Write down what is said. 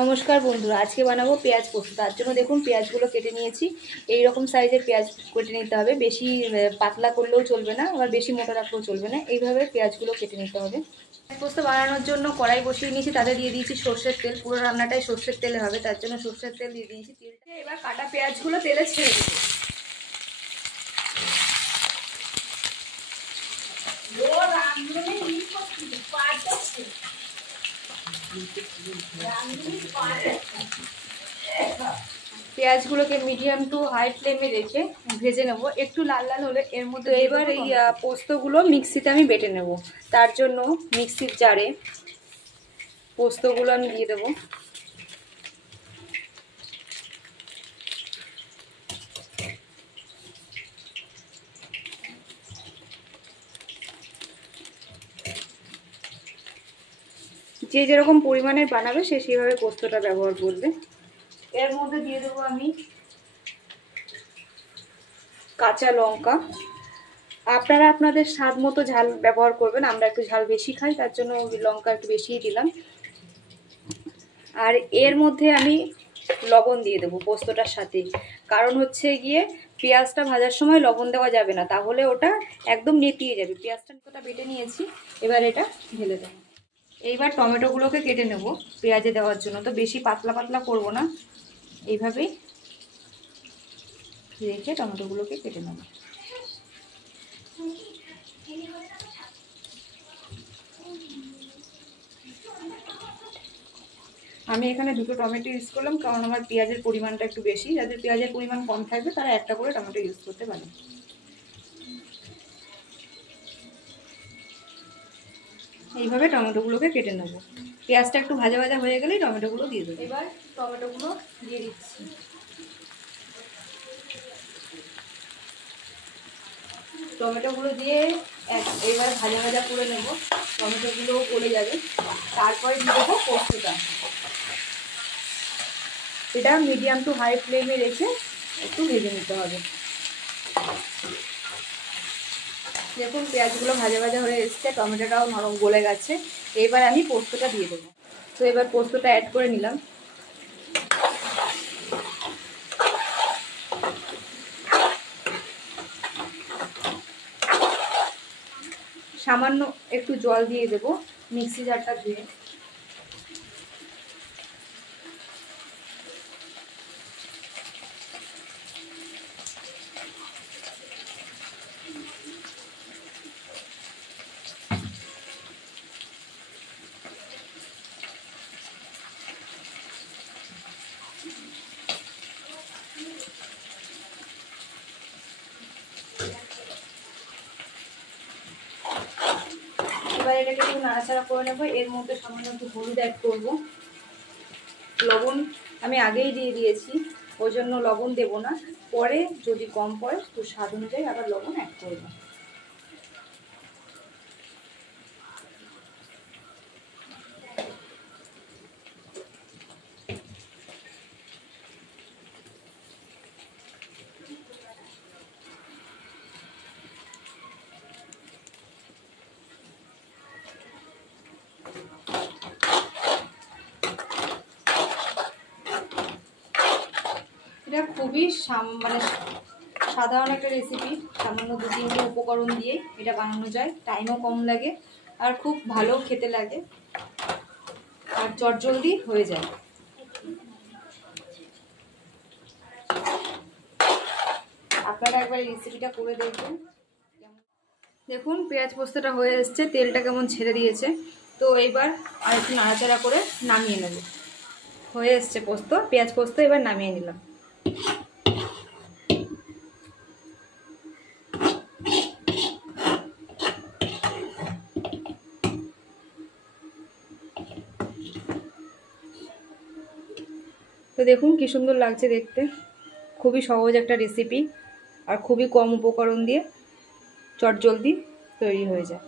নমস্কার বন্ধুরা, আজকে বানাবো পেঁয়াজ পোস্ত। তার জন্য দেখুন পেঁয়াজগুলো কেটে নিয়েছি। এই রকম সাইজের পেঁয়াজ কেটে নিতে হবে, বেশি পাতলা করলেও চলবে না, আবার বেশি মোটা রাখলেও চলবে না। এইভাবে পেঁয়াজগুলো কেটে নিতে হবে। পেঁয়াজ পোস্ত বানানোর জন্য কড়াই বসিয়ে নিয়েছি, তাতে দিয়ে দিয়েছি সর্ষের তেল। পুরো রান্নাটাই সর্ষের তেলে হবে, তার জন্য সর্ষের তেল দিয়ে দিয়েছি। তেলটা এবার কাটা পেঁয়াজগুলো তেলে ছেড়ে দেবো। পেঁয়াজগুলোকে মিডিয়াম টু হাই ফ্লেমে রেখে ভেজে নেব। একটু লাল লাল হলে এর মধ্যে এবার এই পোস্তগুলো মিক্সিতে আমি বেটে নেব। তার জন্য মিক্সির জারে পোস্তগুলো আমি দিয়ে দেবো। যে যেরকম পরিমাণের বানাবে সে সেভাবে পোস্তটা ব্যবহার করবে। এর মধ্যে দিয়ে দেবো আমি কাঁচা লঙ্কা। আপনারা আপনাদের স্বাদ মতো ঝাল ব্যবহার করবেন। আমরা একটু ঝাল বেশি খাই, তার জন্য লঙ্কা একটু বেশিই দিলাম। আর এর মধ্যে আমি লবণ দিয়ে দেবো পোস্তটার সাথে। কারণ হচ্ছে গিয়ে পেঁয়াজটা ভাজার সময় লবণ দেওয়া যাবে না, তাহলে ওটা একদম নেতিয়ে যাবে। পেঁয়াজটা বেটে নিয়েছি, এবার এটা ঢেলে দেবো। এইবার টমেটোগুলোকে কেটে নেব পেঁয়াজে দেওয়ার জন্য। তো বেশি পাতলা পাতলা করব না, এইভাবেই রেখে টমেটোগুলোকে কেটে নেব। আমি এখানে দুটো টমেটো ইউজ করলাম, কারণ আমার পেঁয়াজের পরিমাণটা একটু বেশি। যাদের পেঁয়াজের পরিমাণ কম থাকবে তারা একটা করে টমেটো ইউজ করতে পারে। এইভাবে টমেটোগুলোকে কেটে নেব। পেঁয়াজটা একটু ভাজা ভাজা হয়ে গেলেই টমেটোগুলো দিয়ে দেবো। এবার টমেটোগুলো দিয়ে দিচ্ছি। টমেটোগুলো দিয়ে এবার ভাজা ভাজা করে নেব। টমেটোগুলোও গলে যাবে। তারপরে দিয়ে দেবো পোস্তটা। এটা মিডিয়াম টু হাই ফ্লেমে রেখে একটু ভেজে নিতে হবে। দেখুন পেঁয়াজগুলো ভাজা ভাজা হয়ে এসছে, টমেটোটাও নরম গলে গেছে। এবার আমি পোস্তটা দিয়ে দেবো। তো এবার পোস্তটা অ্যাড করে নিলাম। সামান্য একটু জল দিয়ে দেবো মিক্সি জারটা ধুয়ে। এবার এটাকে একটু নাড়াচাড়া করে নেবো। এর মধ্যে সামান্য একটু হলুদ অ্যাড করবো। লবণ আমি আগেই দিয়ে দিয়েছি, ওই জন্য লবণ দেবো না। পরে যদি কম পড়ে তো স্বাদ অনুযায়ী আবার লবণ অ্যাড করবো। এটা খুবই সাধারণ একটা রেসিপি। সামান্য 2-3টে উপকরণ দিয়ে এটা বানানো যায়। টাইমও কম লাগে আর খুব ভালো খেতে লাগে আর চটজলদি হয়ে যায়। আপনারা একবার এই রেসিপিটা করে দেখবেন। দেখুন পেঁয়াজ পোস্তটা হয়ে এসছে, তেলটা কেমন ছেড়ে দিয়েছে। তো এইবার আর একটু নাড়াচাড়া করে নামিয়ে নেব। হয়ে এসছে পোস্ত, পেঁয়াজ পোস্ত। এবার নামিয়ে নিলাম। তো দেখুন কি সুন্দর লাগছে দেখতে। খুবই সহজ একটা রেসিপি আর খুবই কম উপকরণ দিয়ে চটজলদি তৈরি হয়ে যায়।